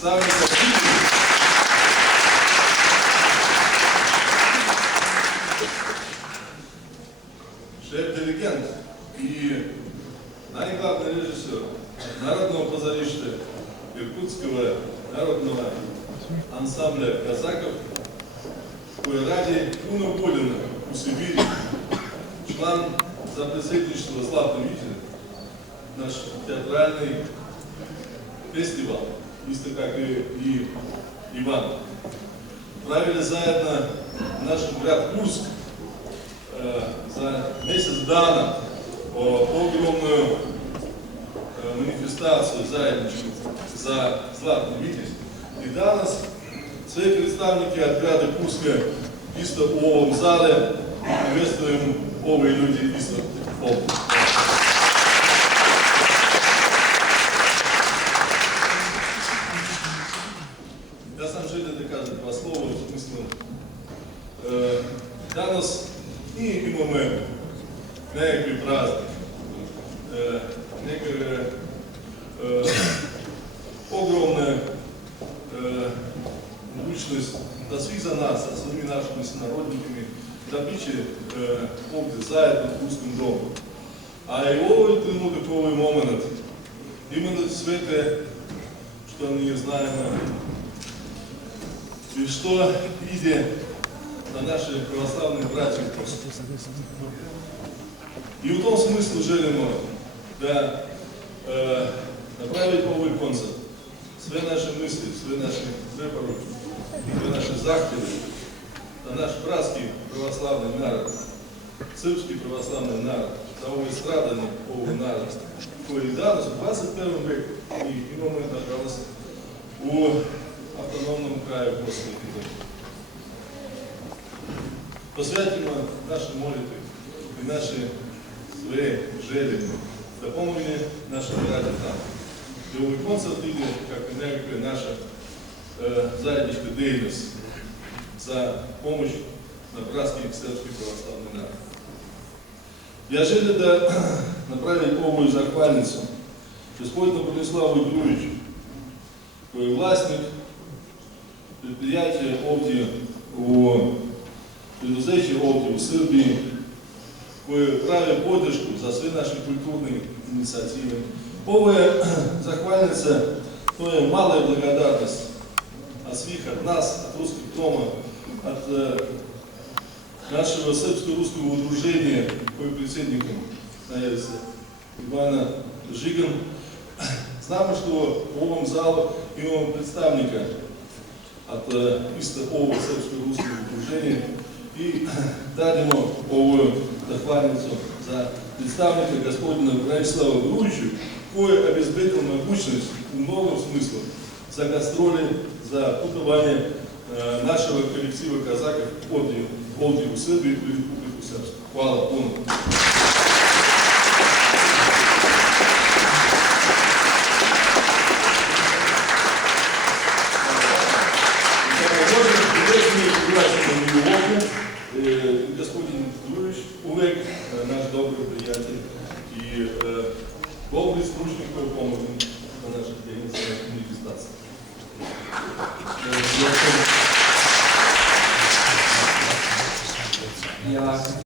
представник шеф-диригент и наиглавный режиссер народного позорища Иркутского народного ансамбля казаков, кое ради унаволено у Сибири, член запредседничества «Златный Витязь», наш театральный фестиваль, исто как и Иван. Правили заедно наш град Курск за месяц дана огромную манифестацию заедничную за «Златный Витязь. И данас все представники от града Курска исто в овом зале приветствуем овые люди исто овом. Я сам желаю доказать два слова в смысле. Данас и имаме некий праздник, некая огромная личность до свих за нас, со своими нашими сонародниками, добичи овде заедно в Курском доме. А и овой тренуток, овой момент, именно свете, что мы знаем, и что видя на наши православные братья. И в том смысле желаем да, направить новый концерт, свои наши мысли, свои наши препороки, свои наши захтели на наш братский православный народ, сырский православный народ, на овой страданный овой народ, который данный в 21 веке и момент оказался у автономном крае после этого. Посвятим наши молитвы и наши свои желания, да помогли нашим братьям там. И овой концерт видит, как и некая наша заедничка дейность за помощь на братский сербский православный народ. Я желаю да направить овую захвальницу Господину Брониславу Юрьевичу, который властник предприятия овде у предузечи овде у Сербии, кое правит поддержку за свои наши культурные инициативы. Овая захвальница, то есть малая благодарность от своих, от нас, от русских дома, от нашего сербско-русского удружения, кое председником находится Ивана Жиган. Знаем, что в овом зале имamo представника от исто ового сербско-русского удружения и дадим овую захвальницу за представника господина Бронислава Юрьевича, кое обезбедил могучность в многом смыслах за гастроли, за путование нашего коллектива казаков овде у Сербии и Республику Сербскую. Хвала Богу. Господин Юрьевич Увек, наш добрый приятель и добрый сручник, который помог на нашей манифестации.